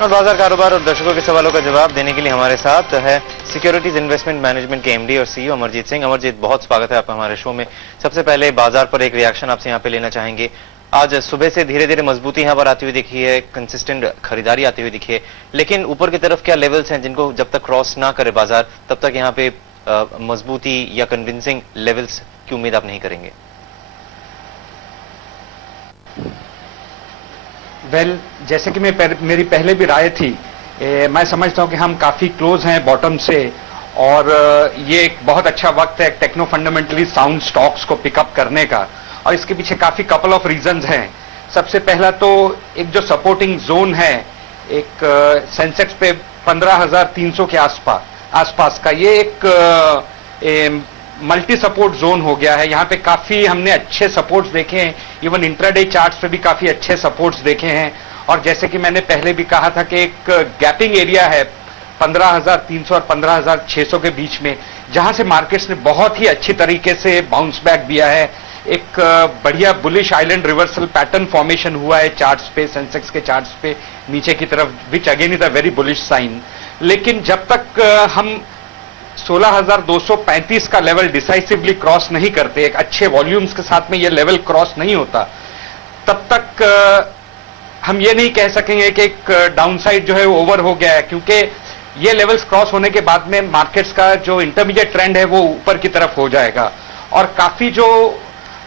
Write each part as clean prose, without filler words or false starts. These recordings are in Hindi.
और बाजार कारोबार और दर्शकों के सवालों का जवाब देने के लिए हमारे साथ है सिक्योरिटीज इन्वेस्टमेंट मैनेजमेंट के एमडी और सीईओ अमरजीत सिंह। अमरजीत, बहुत स्वागत है आपका हमारे शो में। सबसे पहले बाजार पर एक रिएक्शन आपसे यहाँ पे लेना चाहेंगे। आज सुबह से धीरे धीरे मजबूती यहाँ पर आती हुई दिखी है, कंसिस्टेंट खरीदारी आती हुई दिखी है, लेकिन ऊपर की तरफ क्या लेवल्स हैं जिनको जब तक क्रॉस ना करे बाजार तब तक यहाँ पे मजबूती या कन्विंसिंग लेवल्स की उम्मीद आप नहीं करेंगे? जैसे कि मेरी पहले भी राय थी, मैं समझता हूं कि हम काफी क्लोज हैं बॉटम से और ये एक बहुत अच्छा वक्त है टेक्नो फंडामेंटली साउंड स्टॉक्स को पिकअप करने का। और इसके पीछे काफी कपल ऑफ रीजंस हैं। सबसे पहला तो एक जो सपोर्टिंग जोन है एक सेंसेक्स पे 15,300 के आसपास का, ये एक मल्टी सपोर्ट जोन हो गया है। यहाँ पे काफी हमने अच्छे सपोर्ट्स देखे हैं, इवन इंट्राडे चार्ट्स पे भी काफी अच्छे सपोर्ट्स देखे हैं। और जैसे कि मैंने पहले भी कहा था कि एक गैपिंग एरिया है 15,300 और 15,600 के बीच में, जहां से मार्केट्स ने बहुत ही अच्छी तरीके से बाउंस बैक दिया है। एक बढ़िया bullish island reversal pattern formation हुआ है चार्ट्स पे, सेंसेक्स के चार्ट्स पे नीचे की तरफ, which again is a very bullish sign. लेकिन जब तक हम 16,235 का लेवल डिसाइसिवली क्रॉस नहीं करते, एक अच्छे वॉल्यूम्स के साथ में ये लेवल क्रॉस नहीं होता, तब तक हम ये नहीं कह सकेंगे कि एक डाउनसाइड जो है वो ओवर हो गया है, क्योंकि ये लेवल्स क्रॉस होने के बाद में मार्केट्स का जो इंटरमीडिएट ट्रेंड है वो ऊपर की तरफ हो जाएगा। और काफी जो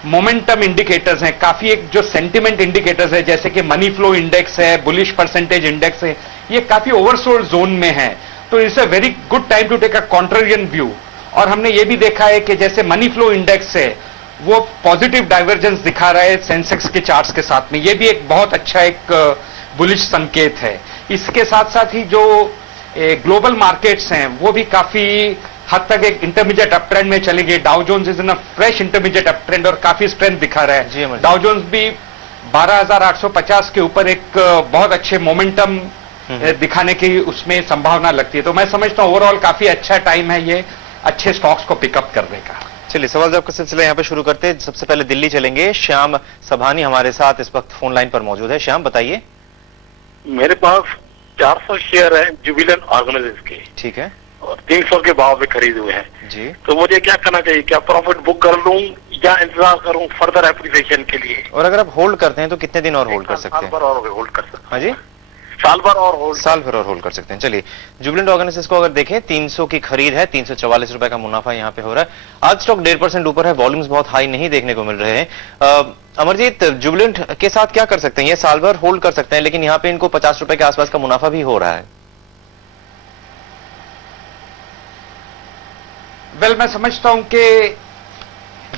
मोमेंटम इंडिकेटर्स हैं, काफी एक जो सेंटिमेंट इंडिकेटर्स है जैसे कि मनी फ्लो इंडेक्स है, बुलिश परसेंटेज इंडेक्स है, ये काफी ओवरसोल्ड जोन में है। तो it's a very good time to take a contrarian view. और हमने ये भी देखा है कि जैसे मनी फ्लो इंडेक्स है वो पॉजिटिव डाइवर्जेंस दिखा रहा है सेंसेक्स के चार्ट्स के साथ में, ये भी एक बहुत अच्छा एक बुलिश संकेत है। इसके साथ साथ ही जो ग्लोबल मार्केट्स हैं वो भी काफी हद तक एक इंटरमीडिएट अप ट्रेंड में चले गए। Dow Jones is in a fresh intermediate up trend और काफी स्ट्रेंथ दिखा रहा है। डाउ जोन्स भी 12,850 के ऊपर एक बहुत अच्छे मोमेंटम दिखाने की उसमें संभावना लगती है। तो मैं समझता हूं ओवरऑल काफी अच्छा टाइम है ये अच्छे स्टॉक्स को पिकअप करने का। चलिए, सवाल जवाब का सिलसिला यहाँ पे शुरू करते हैं। सबसे पहले दिल्ली चलेंगे। श्याम सभानी हमारे साथ इस वक्त फोन लाइन पर मौजूद है। श्याम, बताइए। मेरे पास 400 शेयर है जुबिलेंट ऑर्गेनाइजेशन के। ठीक है। और 300 के भाव में खरीदे हुए हैं जी। तो मुझे क्या करना चाहिए? क्या प्रॉफिट बुक कर लूं या इंतजार करूं फर्दर एप्रिसिएशन के लिए? और अगर आप होल्ड करते हैं तो कितने दिन और होल्ड कर सकते हैं? साल भर और होल्ड कर सकते हैं। हाँ जी, साल भर और होल्ड होल्ड कर सकते हैं। चलिए, जुबिलेंट ऑर्गेनाइजेशन को अगर देखें 300 की खरीद है, 344 रुपए का मुनाफा यहाँ पे हो रहा है। आज स्टॉक 1.5% ऊपर है, वॉल्यूम्स बहुत हाई नहीं देखने को मिल रहे हैं। अमरजीत, जुबिलेंट के साथ क्या कर सकते हैं? ये साल भर होल्ड कर सकते हैं, लेकिन यहाँ पे इनको 50 रुपए के आसपास का मुनाफा भी हो रहा है। मैं समझता हूं कि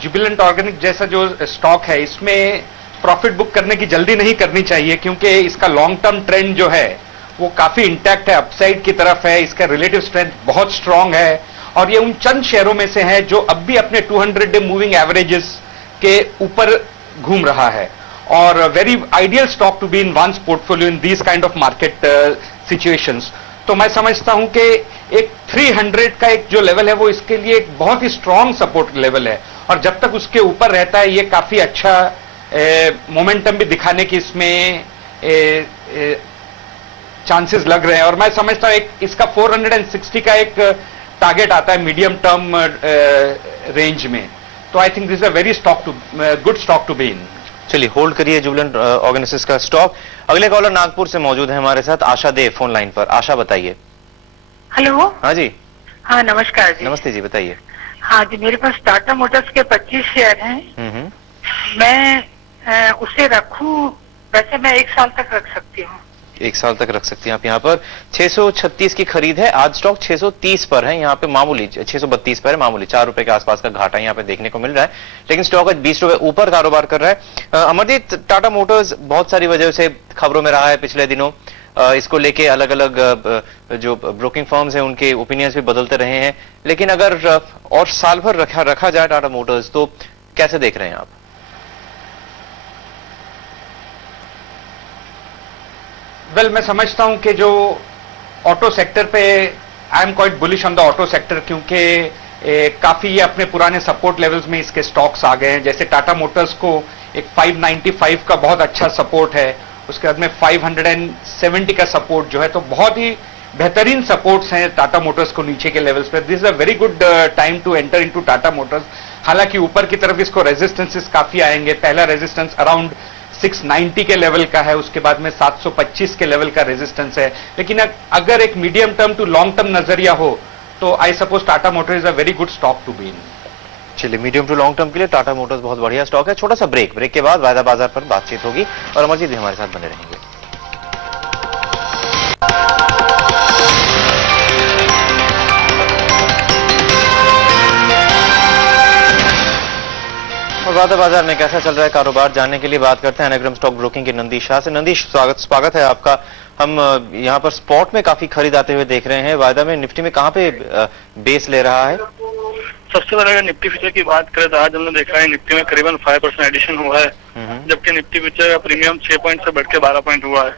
जुबिलेंट ऑर्गेनिक जैसा जो स्टॉक है इसमें प्रॉफिट बुक करने की जल्दी नहीं करनी चाहिए, क्योंकि इसका लॉन्ग टर्म ट्रेंड जो है वो काफी इंटैक्ट है, अपसाइड की तरफ है, इसका रिलेटिव स्ट्रेंथ बहुत स्ट्रांग है। और ये उन चंद शेयरों में से है जो अब भी अपने 200 डे मूविंग एवरेजेस के ऊपर घूम रहा है। और very ideal stock to be in one's portfolio in these kind of market situations. तो मैं समझता हूं कि एक 300 का एक जो लेवल है वो इसके लिए एक बहुत ही स्ट्रांग सपोर्ट लेवल है। और जब तक उसके ऊपर रहता है ये काफी अच्छा मोमेंटम भी दिखाने की इसमें चांसेस लग रहे हैं। और मैं समझता हूं एक इसका 460 का एक टारगेट आता है मीडियम टर्म रेंज में। तो I think this is a very good stock to be in. चलिए, होल्ड करिए जुबिलेंट ऑर्गेनाइजेशन का स्टॉक। अगले कॉलर नागपुर से मौजूद है हमारे साथ, आशा देव फोन लाइन पर। आशा, बताइए। हेलो। हाँ जी। हाँ, नमस्कार जी। नमस्ते जी, बताइए। हाँ जी, मेरे पास टाटा मोटर्स के 25 शेयर हैं। मैं उसे रखूं? वैसे मैं 1 साल तक रख सकती हूँ। 1 साल तक रख सकती हैं आप। यहाँ पर 636 की खरीद है, आज स्टॉक 630 पर है, यहाँ पे मामूली 632 पर है, मामूली 4 रुपए के आसपास का घाटा यहाँ पे देखने को मिल रहा है, लेकिन स्टॉक आज 20 रुपए ऊपर कारोबार कर रहा है। अमरजीत, टाटा मोटर्स बहुत सारी वजह से खबरों में रहा है पिछले दिनों। इसको लेके अलग अलग जो ब्रोकिंग फर्म्स हैं उनके ओपिनियंस भी बदलते रहे हैं, लेकिन अगर और साल भर रखा जाए टाटा मोटर्स तो कैसे देख रहे हैं आप? मैं समझता हूं कि जो ऑटो सेक्टर पे I am quite bullish on the auto sector, क्योंकि काफी ये अपने पुराने सपोर्ट लेवल्स में इसके स्टॉक्स आ गए हैं। जैसे टाटा मोटर्स को एक 595 का बहुत अच्छा सपोर्ट है उसके बाद में 570 का सपोर्ट जो है, तो बहुत ही बेहतरीन सपोर्ट्स हैं टाटा मोटर्स को नीचे के लेवल्स पे। This is a very good time to enter into Tata Motors. हालांकि ऊपर की तरफ इसको रेजिस्टेंसेस काफी आएंगे। पहला रेजिस्टेंस अराउंड 690 के लेवल का है, उसके बाद में 725 के लेवल का रेजिस्टेंस है। लेकिन अगर एक medium term to long term नजरिया हो तो I suppose Tata Motor is a very good stock to be in. चलिए, मीडियम टू लॉन्ग टर्म के लिए टाटा मोटर्स बहुत बढ़िया स्टॉक है। छोटा सा ब्रेक के बाद वायदा बाजार पर बातचीत होगी और अमरजीत भी हमारे साथ बने रहेंगे। और वायदा बाजार में कैसा चल रहा है कारोबार जानने के लिए बात करते हैं एनाग्राम स्टॉक ब्रोकिंग के नंदीश शाह से। नंदीश, स्वागत है आपका। हम यहाँ पर स्पॉट में काफी खरीद आते हुए देख रहे हैं। वायदा में निफ्टी में कहां पे बेस ले रहा है? सबसे पहले अगर निफ्टी फ्यूचर की बात करें तो आज हमने देखा है निफ्टी में करीबन 5% एडिशन हुआ है, जबकि निफ्टी फ्यूचर का प्रीमियम 6 पॉइंट से बढ़ के 12 पॉइंट हुआ है।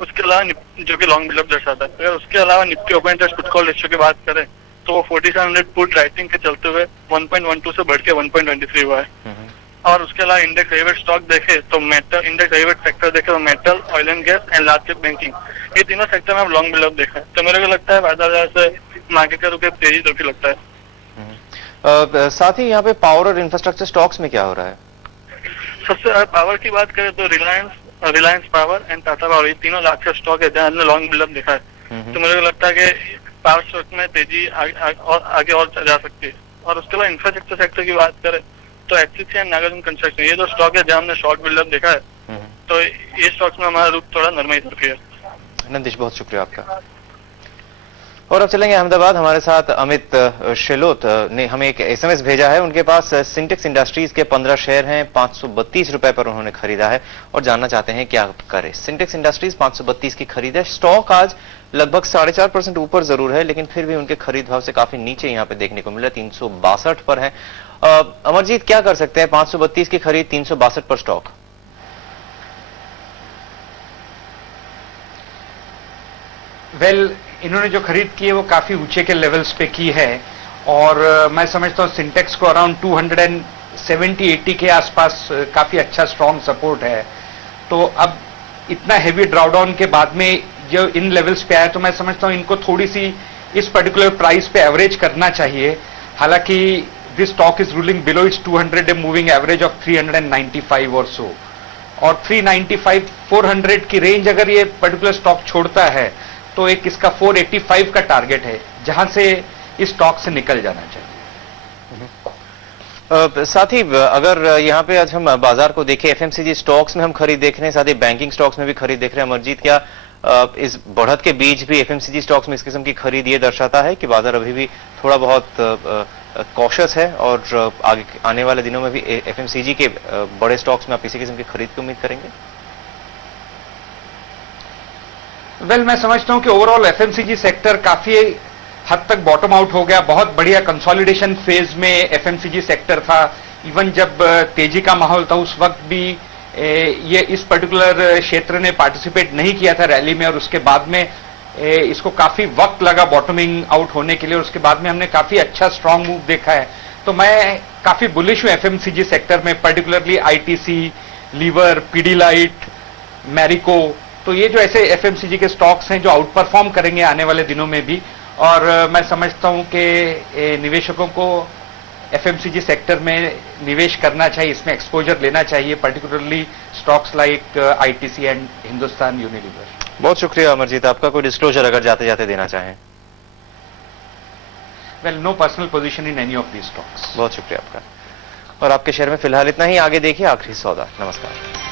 उसके अलावा जो कि लॉन्ग बिल्डअप दर्शाता है। अगर उसके अलावा Nifty open interest put call ratio की बात करें तो वो 4700 पुट राइटिंग के चलते हुए 1.12 से बढ़ के 1.23 हुआ है। और उसके अलावा इंडेक्स डेरिवेटिव स्टॉक देखे तो मेटल, इंडेक्स डेरिवेटिव सेक्टर देखे तो metal, oil and gas and large cap banking, ये तीनों सेक्टर में अब लॉन्ग बिल्डअप देखा है। तो मेरे को लगता है वायदा बाजार से मार्केट का रुख तेजी तरफ लगता है। साथ ही यहाँ पे पावर और इंफ्रास्ट्रक्चर स्टॉक्स में क्या हो रहा है? सबसे पावर की बात करें तो Reliance power and Tata power, ये तीनों लार्ज कैप स्टॉक है जहाँ हमने लॉन्ग बिल्डअप देखा है। तो मेरे को लगता है कि पावर स्टॉक में तेजी आगे और जा सकती है। और उसके बाद इंफ्रास्ट्रक्चर सेक्टर की बात करें तो एचसीसी एंड नागार्जुन कंस्ट्रक्शन, ये जो स्टॉक है जहाँ हमने शॉर्ट बिल्डअप देखा है, तो ये स्टॉक्स में हमारा रुख थोड़ा नरमाई तरफ है। नंदीश, बहुत शुक्रिया आपका। और अब चलेंगे अहमदाबाद। हमारे साथ अमित शेलोत ने हमें एक एसएमएस भेजा है। उनके पास सिंटेक्स इंडस्ट्रीज के 15 शेयर हैं, 532 रुपए पर उन्होंने खरीदा है और जानना चाहते हैं क्या करे। सिंटेक्स इंडस्ट्रीज 532 की खरीद है। स्टॉक आज लगभग 4.5% ऊपर जरूर है, लेकिन फिर भी उनके खरीद भाव से काफी नीचे यहाँ पे देखने को मिला, 362 पर है। अमरजीत, क्या कर सकते हैं? 532 की खरीद, 362 पर स्टॉक। इन्होंने जो खरीद की है वो काफी ऊंचे के लेवल्स पे की है और मैं समझता हूं सिंटेक्स को अराउंड 270-80 के आसपास काफी अच्छा स्ट्रॉन्ग सपोर्ट है। तो अब इतना हेवी ड्राउडाउन के बाद में जो इन लेवल्स पे आया, तो मैं समझता हूं इनको थोड़ी सी इस पर्टिकुलर प्राइस पे एवरेज करना चाहिए। हालांकि this stock is ruling below it's 200 day moving average of 395 और सो, और 395-400 की रेंज अगर ये पर्टिकुलर स्टॉक छोड़ता है तो एक इसका 485 का टारगेट है जहां से इस स्टॉक से निकल जाना चाहिए। साथ ही अगर यहाँ पे आज हम बाजार को देखें, एफएमसीजी स्टॉक्स में हम खरीद देख रहे हैं, साथ ही बैंकिंग स्टॉक्स में भी खरीद देख रहे हैं। अमरजीत, क्या इस बढ़त के बीच भी एफएमसीजी स्टॉक्स में इस किस्म की खरीद ये दर्शाता है कि बाजार अभी भी थोड़ा बहुत कॉशियस है और आगे आने वाले दिनों में भी एफएमसीजी के बड़े स्टॉक्स में आप इसी किस्म की खरीद की उम्मीद करेंगे? मैं समझता हूं कि ओवरऑल एफएमसीजी सेक्टर काफी हद तक बॉटम आउट हो गया। बहुत बढ़िया कंसोलिडेशन फेज में एफएमसीजी सेक्टर था। इवन जब तेजी का माहौल था उस वक्त भी ये इस पर्टिकुलर क्षेत्र ने पार्टिसिपेट नहीं किया था रैली में, और उसके बाद में इसको काफी वक्त लगा बॉटमिंग आउट होने के लिए, और उसके बाद में हमने काफी अच्छा स्ट्रांग मूव देखा है। तो मैं काफी बुलिश हूं एफएमसीजी सेक्टर में, particularly ITC, Lever, Pidilite, Marico. तो ये जो ऐसे एफएमसीजी के स्टॉक्स हैं जो आउट परफॉर्म करेंगे आने वाले दिनों में भी, और मैं समझता हूं कि निवेशकों को एफएमसीजी सेक्टर में निवेश करना चाहिए, इसमें एक्सपोजर लेना चाहिए, particularly stocks like ITC and Hindustan Unilever. बहुत शुक्रिया अमरजीत आपका। कोई डिस्क्लोजर अगर जाते जाते देना चाहें? No personal position in any of these stocks. बहुत शुक्रिया आपका। और आपके शेयर में फिलहाल इतना ही। आगे देखिए आखिरी सौदा। नमस्कार।